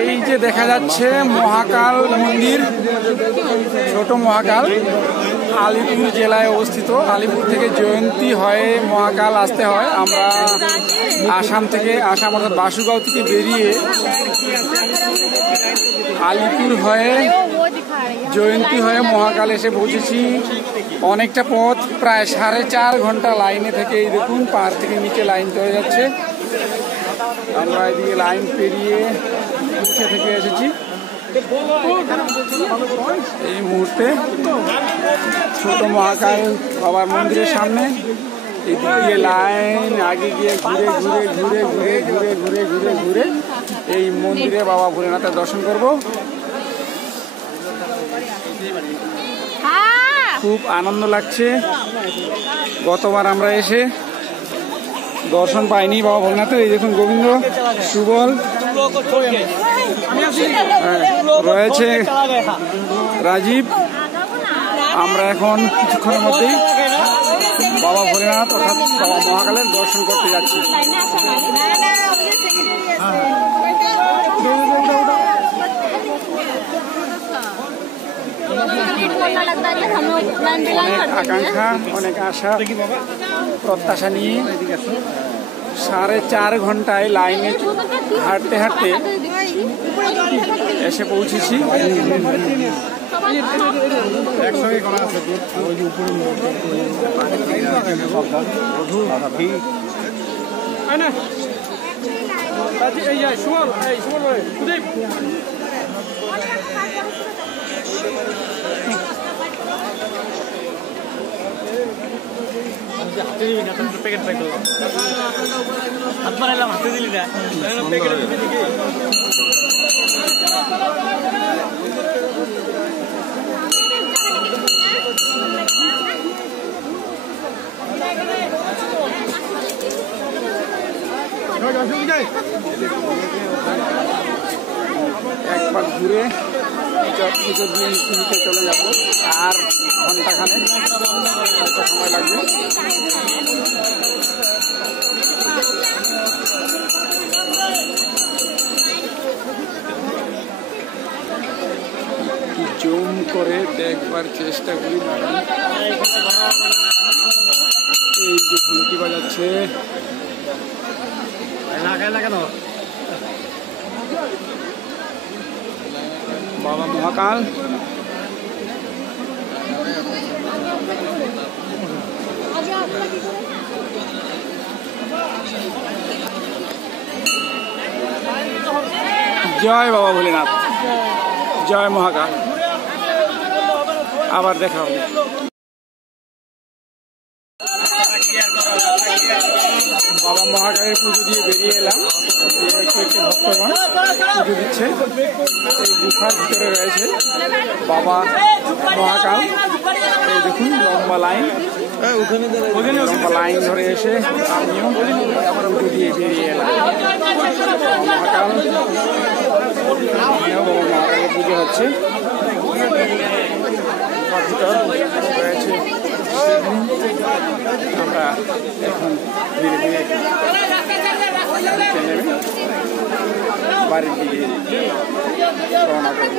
এই যে দেখা যাচ্ছে মহাকাল মন্দির, ছোট মহাকাল, আলিপুর জেলায় অবস্থিত। আলিপুর থেকে জয়ন্তী হয়ে মহাকাল আসতে হয়। আমরা আসাম অর্থাৎ বাসুগাঁও থেকে বেরিয়ে আলিপুর হয়ে জয়ন্তী হয়ে মহাকাল এসে পৌঁছেছি। অনেকটা পথ, প্রায় 4.5 ঘন্টা লাইনে থেকে, এই দেখুন পাহাড় থেকে নিচে লাইন চলে যাচ্ছে। আমরা এদিকে লাইন পেরিয়ে নিচে থেকে এসেছি। এই মুহূর্তে ছোট মহাকাল বাবার মন্দিরের সামনে এদিক দিয়ে লাইন আগে গিয়ে ঘুরে ঘুরে ঘুরে ঘুরে ঘুরে ঘুরে ঘুরে ঘুরে এই মন্দিরে বাবা ভোলেনাথের দর্শন করব। খুব আনন্দ লাগছে। গতবার আমরা এসে দর্শন পাইনি বাবা ভোলেনাথের। এই দেখুন গোবিন্দ, সুবল রয়েছে, রাজীব। আমরা এখন কিছুক্ষণের মধ্যেই বাবা ভোলেনাথ অর্থাৎ বাবা মহাকালের দর্শন করতে যাচ্ছি। অনেক আকাঙ্ক্ষা, অনেক আশা প্রত্যাশা নিয়ে 4.5 ঘন্টায় লাইনে হাঁটতে হাঁটতে এসে পৌঁছেছি। একসঙ্গে করা আছে হাতে দিবি না, প্যাকেট পাই তো হাত বানাইলাম, হাতে দিলি না প্যাকেট দিকে। একবার ঘুরে পুজো দিয়ে নিচে চলে যাবো। আর ঘন্টাখানে সময় লাগবে। জুম করে দেখবার চেষ্টা করি। এই যে ঘুমটি বাজাচ্ছে, লাগানো বাবা মহাকাল। জয় বাবা ভোলেনাথ, জয় মহাকাল। আবার দেখা হবে। বাবা মহাকালের পুজো দিয়ে বেরিয়ে এলাম। ভক্তগণ পুজো দিচ্ছে। এই গুফার ভিতরে রয়েছে বাবা মহাকাল। এই দেখুন লম্বা লাইন, লম্বা লাইন ধরে এসে আমিও পুজো দিয়ে বেরিয়ে এলাম। মহাকাল, বাবা মহাকালের পুজো হচ্ছে। ভিতর রয়েছে। আমরা এখন ধীরে ধীরে বাড়ির দিকে রওনা করব।